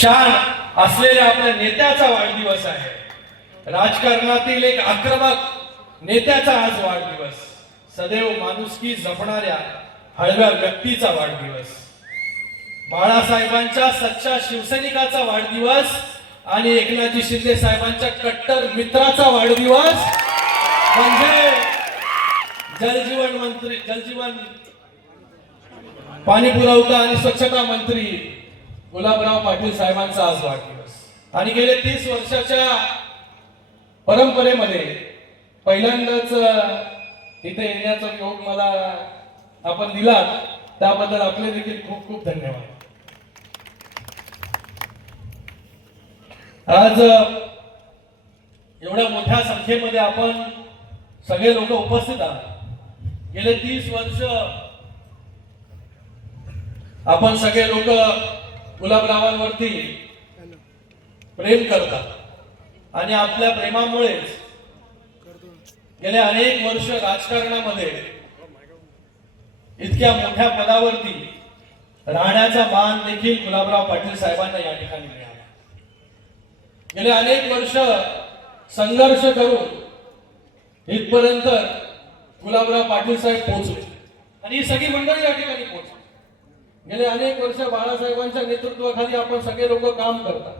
शान असलेल्या आपल्या नेत्याचा वाढदिवस आहे. राजकारणातील एक आक्रमक नेत्याचा आज वाढदिवस. सदैव माणुसकी जपणाऱ्या हळव्या व्यक्तीचा वाढदिवस. बाळासाहेबांच्या सच्चा शिवसैनिकाचा वाढदिवस आणि एकनाथजी शिंदे साहेबांच्या कट्टर मित्राचा वाढदिवस. म्हणजे जलजीवन मंत्री, जलजीवन पाणी पुरवठा आणि स्वच्छता मंत्री गुलाबराव पाटील साहेबांचा आज वाढदिवस. आणि गेले 30 वर्षाच्या परंपरेमध्ये पहिल्यांदाच इथे येण्याचा योग मला आपण दिला, त्याबद्दल आपले देखील खूप खूप धन्यवाद. आज एवढ्या मोठ्या संख्येमध्ये आपण सगळे लोक उपस्थित आहात. गेले 30 वर्ष आपण सगळे लोक गुलाबरावांवरती प्रेम करतात आणि आपल्या प्रेमामुळेच गेले अनेक वर्ष राजकारणामध्ये इतक्या मोठ्या पदावरती राहण्याचा मान देखील गुलाबराव पाटील साहेबांना या ठिकाणी मिळाला. गेले अनेक वर्ष संघर्ष करून इथपर्यंत गुलाबराव पाटील साहेब पोहोचले आणि ही सगळी मंडळी या ठिकाणी पोहोचली. गेले अनेक वर्ष बाळासाहेबांच्या नेतृत्वाखाली आपण सगळे लोक काम करतात.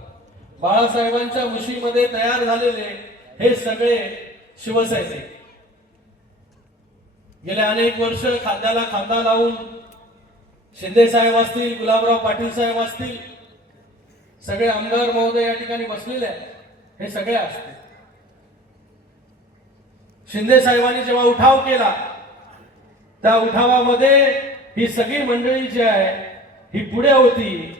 बाळासाहेबांच्या मुशीमध्ये तयार झालेले हे सगळे शिवसैनिक गेले अनेक वर्ष खांद्याला खांदा लावून शिंदे साहेब असतील, गुलाबराव पाटील साहेब असतील, सगळे आमदार महोदय या ठिकाणी बसलेले आहेत, हे सगळे असतील. शिंदे साहेबांनी जेव्हा उठाव केला त्या उठावामध्ये ही सगळी मंडळी जी आहे ही पुढे होती.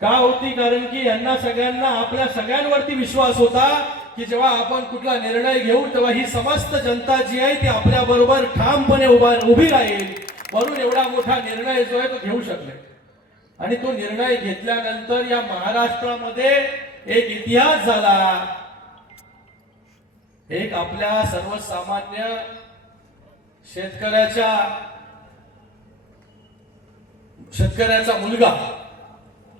का होती? कारण की यांना सगळ्यांना आपल्या सगळ्यांवरती विश्वास होता की जेव्हा आपण कुठला निर्णय घेऊ तेव्हा ही समस्त जनता जी आहे ती आपल्या बरोबर ठामपणे उभी राहील. म्हणून एवढा मोठा निर्णय जो आहे तो घेऊ शकले. आणि तो निर्णय घेतल्यानंतर या महाराष्ट्रामध्ये एक इतिहास झाला. एक आपल्या सर्वसामान्य शेतकऱ्याचा मुलगा,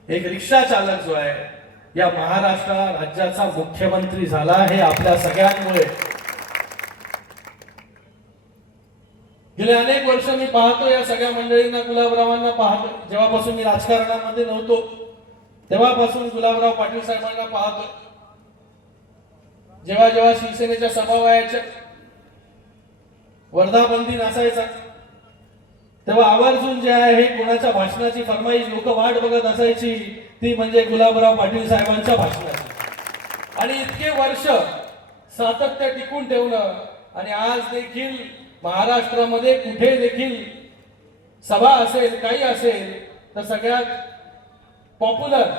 एक रिक्षा चालक जो आहे या महाराष्ट्र राज्याचा मुख्यमंत्री झाला. हे आपल्या सगळ्यांमुळे. गेले अनेक वर्ष मी पाहतो या सगळ्या मंडळींना, गुलाबरावांना पाहतो. जेव्हापासून मी राजकारणामध्ये नव्हतो तेव्हापासून गुलाबराव पाटील साहेबांना पाहतो. जेव्हा जेव्हा शिवसेनेच्या सभा व्हायच्या, वर्धापन दिन असायचा, तेव्हा आवर्जून जे आहे कोणाच्या भाषणाची फरमाईश लोक वाट बघत असायची, ती म्हणजे गुलाबराव पाटील साहेबांच्या भाषणाची. आणि इतके वर्ष सातत्य टिकून ठेवलं आणि आज देखील महाराष्ट्रामध्ये कुठे देखील सभा असेल, काही असेल, तर सगळ्यात पॉप्युलर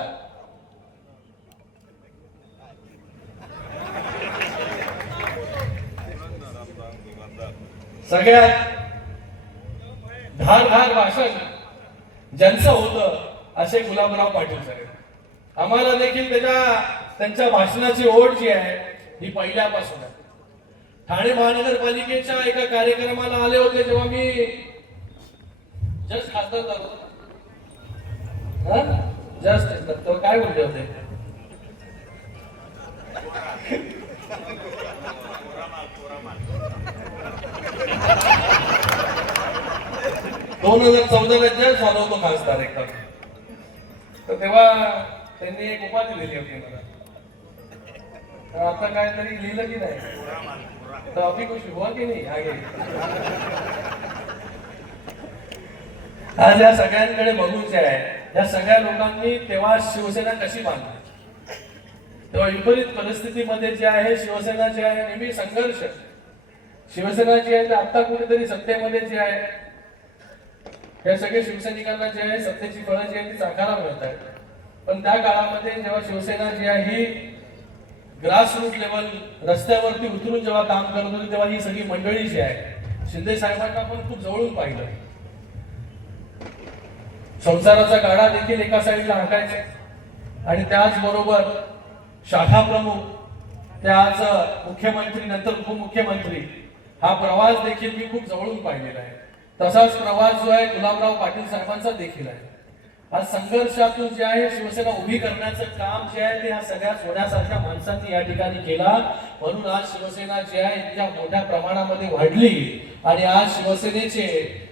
सगळ्यात धारदार भाषण ज्यांचं होतं असे गुलाबराव पाटील साहेब. आम्हाला देखील त्यांच्या भाषणाची ओढ जी आहे ही पहिल्यापासून आहे. ठाणे महानगरपालिकेच्या एका कार्यक्रमाला आले होते जेव्हा मी जस्ट खासदार झालो. जस्ट तो काय बोलले होते? दोन 2014 जस्ट झालो होतो खासदार एकदम. तर तेव्हा त्यांनी एक उपाधी दिली होती मला. तर आता काहीतरी लिहिलं की नाही तर अभी कुछ हुआ की नाही आगे. आज या सगळ्यांकडे बघून जे आहे या सगळ्या लोकांनी तेव्हा शिवसेना कशी बांधली, तेव्हा विपरीत परिस्थितीमध्ये जे आहे शिवसेना जी आहे नेहमी संघर्ष. शिवसेना जी आहे आता कुठेतरी सत्तेमध्ये जे आहे या सगळ्या शिवसैनिकांना जे आहे सत्तेची फळं जी आहे ती चाखायला मिळत आहेत. पण त्या काळामध्ये जेव्हा शिवसेना जी आहे ही ग्रासरूट लेवल रस्त्यावरती उतरून जेव्हा काम करत होती तेव्हा ही सगळी मंडळी जी आहे शिंदे साहेबांना पण खूप जवळून पाहिलं. संसाराचा गाडा देखील एका साईडला हाकायचा आणि त्याचबरोबर शाखा प्रमुख, त्याच मुख्यमंत्री, नंतर उपमुख्यमंत्री, हा प्रवास देखील मी खूप जवळून पाहिलेला आहे. तसाच प्रवास जो आहे गुलाबराव पाटील साहेबांचा देखील आहे. आज संघर्षातून जे आहे शिवसेना उभी करण्याचं काम जे आहे ते ह्या सगळ्या सोन्यासारख्या माणसांनी या ठिकाणी केला. म्हणून आज शिवसेना जी आहे इतक्या मोठ्या प्रमाणामध्ये वाढली आणि आज शिवसेनेचे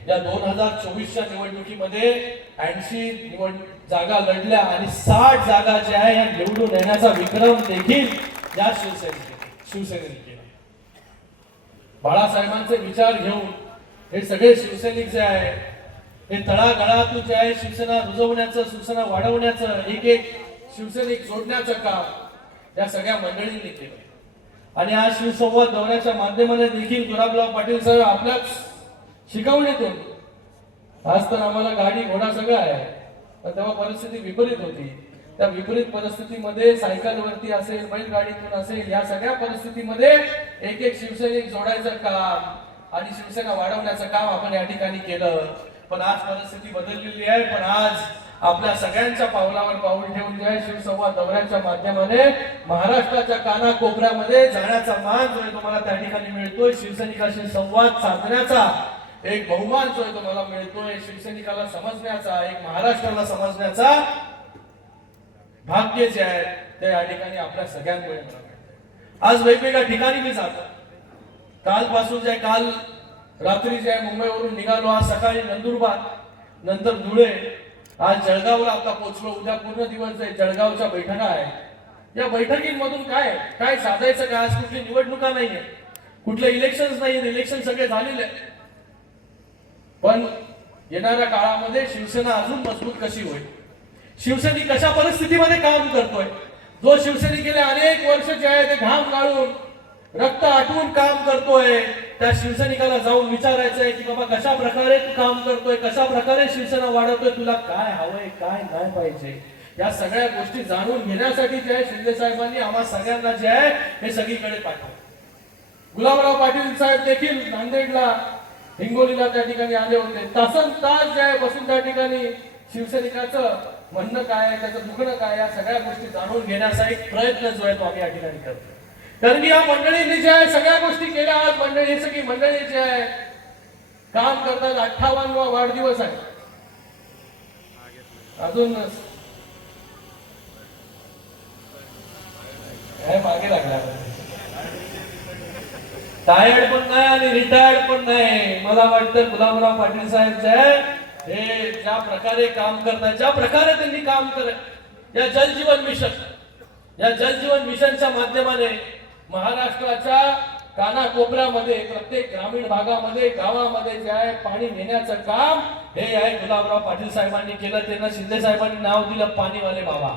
या 2024च्या निवडणुकीमध्ये 80 जागा लढल्या आणि 60 जागा ज्या आहे या निवडून येण्याचा विक्रम देखील या शिवसेनेने केला. बाळासाहेबांचे विचार घेऊन हे सगळे शिवसैनिक जे आहे हे तळागाळातून जे आहे शिवसेना रुजवण्याचं, शिवसेना वाढवण्याचं, एक एक शिवसैनिक जोडण्याचं काम या सगळ्या मंडळींनी केलं. आणि आज शिवसंवाद दौऱ्याच्या माध्यमाने देखील गुलाबराव पाटील साहेब आपल्याच शिकवणीतून, आज तर आम्हाला गाडी घोडा सगळं आहे, पण तेव्हा परिस्थिती विपरीत होती. त्या विपरीत परिस्थितीमध्ये सायकलवरती असेल, बैलगाडीतून असेल, या सगळ्या परिस्थितीमध्ये एक एक शिवसैनिक जोडायचं काम आणि शिवसेना वाढवण्याचं काम आपण या ठिकाणी केलं. पण आज परिस्थिती बदललेली आहे. पण आज आपल्या सगळ्यांच्या पावलावर पाऊल ठेवून जे आहे शिवसंवाद दौऱ्याच्या माध्यमाने महाराष्ट्राच्या कानाकोपऱ्यामध्ये जाण्याचा मान जो आहे तुम्हाला त्या ठिकाणी मिळतोय. शिवसैनिकाशी संवाद साधण्याचा एक बहुमान जो आहे तुम्हाला मिळतोय. शिवसैनिकाला समजण्याचा, एक महाराष्ट्राला समजण्याचा भाग्य जे आहे ते या ठिकाणी आपल्या सगळ्यांमुळे आज वेगवेगळ्या ठिकाणी मी जातो. कालपासून जे काल रात्री जे आहे मुंबईवरून निघालो, आज सकाळी नंदुरबार, नंतर धुळे, आज जळगावला आता पोहोचलो. उद्या पूर्ण दिवस जे जळगावच्या बैठका आहे. या बैठकींमधून काय काय साधायचं काय? आज कुठली निवडणुका नाहीये, कुठले इलेक्शन नाहीये, इलेक्शन सगळे झालेले. पण येणाऱ्या काळामध्ये शिवसेना अजून मजबूत कशी होईल, शिवसैनिक कशा परिस्थितीमध्ये काम करतोय, जो शिवसैनिक गेले अनेक वर्ष जे आहे ते घाम गाळून रक्त आटवून काम करतोय, त्या शिवसैनिकाला जाऊन विचारायचं आहे की बाबा कशा प्रकारे तू काम करतोय, कशा प्रकारे शिवसेना वाढवतोय, तुला काय हवंय, काय नाही पाहिजे, या सगळ्या गोष्टी जाणून घेण्यासाठी जे आहे शिंदे साहेबांनी आम्हा सगळ्यांना जे आहे हे सगळीकडे पाठवलं. गुलाबराव पाटील साहेब देखील नांदेडला, हिंगोलीला त्या ठिकाणी आले होते. तासन तास जे आहे बसून त्या ठिकाणी शिवसैनिकाचं म्हणणं काय आहे, त्याचं दुखणं काय, या सगळ्या गोष्टी जाणून घेण्याचा एक प्रयत्न जो आहे तो आम्ही या ठिकाणी करतो. कारण की या मंडळींनी जे आहे सगळ्या गोष्टी केल्या. आज मंडळी, हे सगळी मंडळी जे आहे काम करतात. 58वा वाढदिवस आहे. अजून काय मागे लागला, टायर्ड पण नाही आणि रिटायर्ड पण नाही. मला वाटतं गुलाबराव पाटील साहेब जे आहे हे ज्या प्रकारे काम करतात, ज्या प्रकारे त्यांनी काम करत, या जलजीवन मिशनच्या माध्यमाने महाराष्ट्राच्या कानाकोपऱ्यामध्ये, प्रत्येक ग्रामीण भागामध्ये, गावामध्ये जे आहे पाणी नेण्याचं काम हे आहे गुलाबराव पाटील साहेबांनी केलं. त्यांना शिंदे साहेबांनी नाव दिलं पाणीवाले बाबा.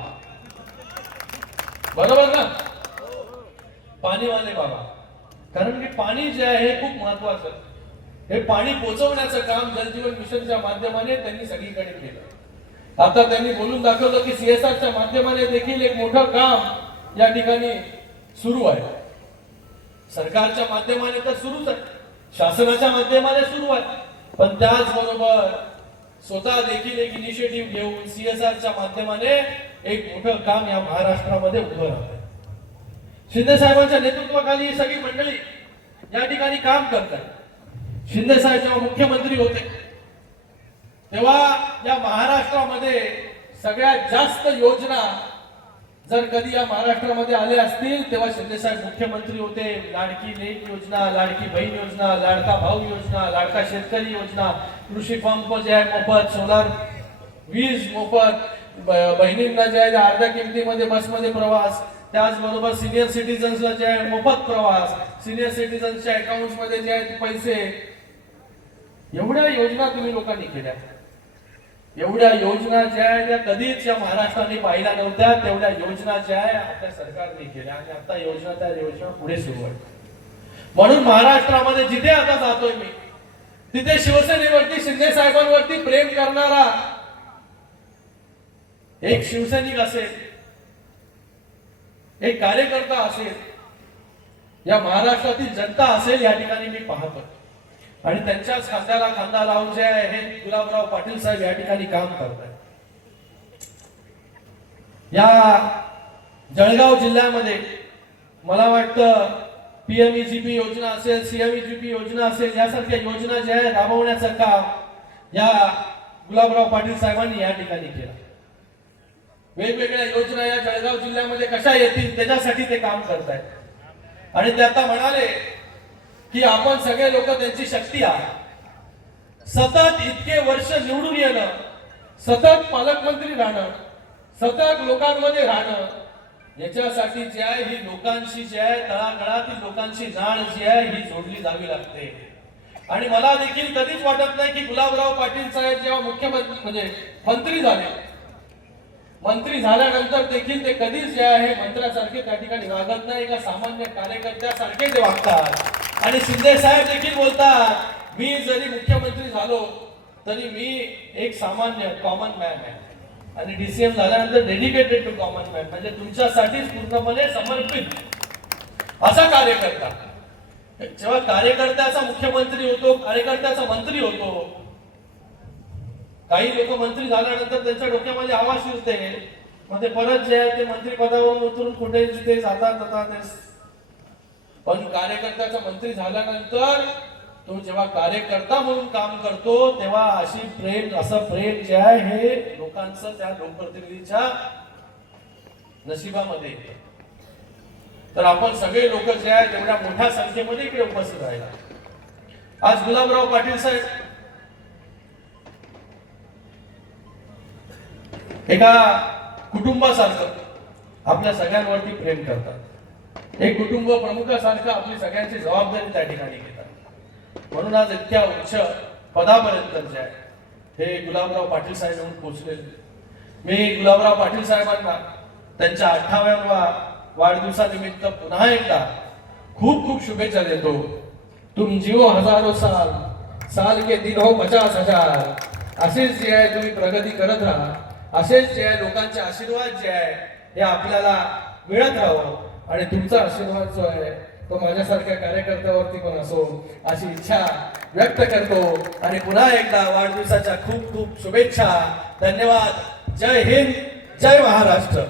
बरोबर ना, पाणीवाले बाबा. कारण की पाणी जे आहे हे खूप महत्वाचं, हे पाणी पोहोचवण्याचं काम जलजीवन मिशनच्या माध्यमाने त्यांनी सगळीकडे केलं. आता त्यांनी बोलून दाखवलं की सीएसआरच्या माध्यमाने देखील एक मोठं काम या ठिकाणी सुरू आहे. सरकारच्या माध्यमाने तर सुरूच आहे, शासनाच्या माध्यमाने सुरू आहे, पण त्याचबरोबर स्वतः देखील एक इनिशिएटिव्ह घेऊन सीएसआरच्या माध्यमाने एक मोठं काम या महाराष्ट्रामध्ये उभं राहतं. शिंदे साहेबांच्या नेतृत्वाखाली ही सगळी मंडळी या ठिकाणी काम करतात. शिंदे साहेब जेव्हा मुख्यमंत्री होते तेव्हा या महाराष्ट्रामध्ये सगळ्यात जास्त योजना जर कधी या महाराष्ट्रामध्ये आले असतील तेव्हा शिंदे साहेब मुख्यमंत्री होते. लाडकी लेक योजना, लाडकी बहीण योजना, लाडका भाऊ योजना, लाडका शेतकरी योजना, कृषी पंप जे आहे मोफत, सोलार वीज मोफत, बहिणींना जे आहे अर्ध्या किमतीमध्ये बसमध्ये प्रवास, त्याचबरोबर सिनियर सिटीजन्सला जे आहे मोफत प्रवास, सिनियर सिटीजन्सच्या अकाउंट मध्ये जे आहेत पैसे, एवढ्या योजना तुम्ही लोकांनी केल्या. एवढ्या योजना ज्या आहेत त्या कधीच या महाराष्ट्राने पाहिल्या नव्हत्या. तेवढ्या योजना ज्या आहे आपल्या सरकारने केल्या आणि आता योजना, त्या योजना पुढे सुरू आहेत. म्हणून महाराष्ट्रामध्ये जिथे आता जातोय मी तिथे शिवसेनेवरती, शिंदे साहेबांवरती प्रेम करणारा एक शिवसैनिक असेल, एक कार्यकर्ता असेल, या महाराष्ट्रातील जनता असेल, या ठिकाणी मी पाहतो. आणि त्यांच्याच खांद्याला खांदा लावून जे आहे हे गुलाबराव पाटील साहेब या ठिकाणी काम करतात. या जळगाव जिल्ह्यामध्ये मला वाटतं पीएमईजीपी योजना असेल, सीएमईजीपी योजना असेल, यासारख्या योजना ज्या आहे राबवण्याचं काम या गुलाबराव पाटील साहेबांनी या ठिकाणी केला. वेगवेगळ्या योजना या जळगाव जिल्ह्यामध्ये कशा येतील त्याच्यासाठी ते काम करतायत. आणि ते आता म्हणाले की आपण सगळे लोक त्यांची शक्ती आहात. सतत इतके वर्ष निवडून येणं, सतत पालकमंत्री राहणं, सतत लोकांमध्ये राहणं, याच्यासाठी जे आहे ही लोकांशी जे आहे तळागाळातील लोकांची नाळ जी आहे ही जोडली जावी लागते. आणि मला देखील कधीच वाटत नाही की गुलाबराव पाटील साहेब जेव्हा मुख्यमंत्री म्हणजे मंत्री झाले, मंत्री झाल्यानंतर देखील ते कधीच जे आहे मंत्र्यासारखे त्या ठिकाणी वागत नाही, एका सामान्य कार्यकर्त्यासारखे ते वागतात. आणि शिंदे साहेब देखील बोलतात, मी जरी मुख्यमंत्री झालो तरी मी एक सामान्य कॉमन मॅन आहे आणि डीसीएम झाल्यानंतर डेडिकेटेड टू कॉमन मॅन, म्हणजे तुमच्यासाठीच पूर्णपणे समर्पित असा कार्यकर्ता. जेव्हा कार्यकर्त्याचा मुख्यमंत्री होतो, कार्यकर्त्याचा मंत्री होतो, काही लोक मंत्री झाल्यानंतर त्यांच्या डोक्यामध्ये आवाज शिरते, मग ते परत जे आहे ते मंत्री पदावरून उतरून कुठे ते जातात. पण कार्यकर्त्याचा मंत्री झाल्यानंतर तो जेव्हा कार्यकर्ता म्हणून काम करतो तेव्हा असं प्रेम जे आहे हे लोकांचं त्या लोकप्रतिनिधीच्या नशिबामध्ये येतं. तर आपण सगळे लोक जे आहेत एवढ्या मोठ्या संख्येमध्ये इकडे उपस्थित राहिला. आज गुलाबराव पाटील साहेब एका कुटुंबासारखं आपल्या सगळ्यांवरती प्रेम करतात. एक कुटुंब प्रमुखासारखं आपली सगळ्यांची जबाबदारी त्या ठिकाणी घेतात. म्हणून आज इतक्या उच्च पदापर्यंत जे आहे हे गुलाबराव पाटील साहेब येऊन पोहोचलेले. मी गुलाबराव पाटील साहेबांना त्यांच्या 58व्या वाढदिवसानिमित्त पुन्हा एकदा खूप खूप शुभेच्छा देतो. तुम जिओ हजारो साल, साल के दिन हो 50,000. असेच जे आहे तुम्ही प्रगती करत राहा, असेच जे आहे लोकांचे आशीर्वाद जे आहे हे आपल्याला मिळत राहावं. आणि तुमचा आशीर्वाद जो आहे तो माझ्यासारख्या कार्यकर्त्यावरती पण असो अशी इच्छा व्यक्त करतो. आणि पुन्हा एकदा वाढदिवसाच्या खूप खूप शुभेच्छा. धन्यवाद. जय हिंद, जय महाराष्ट्र.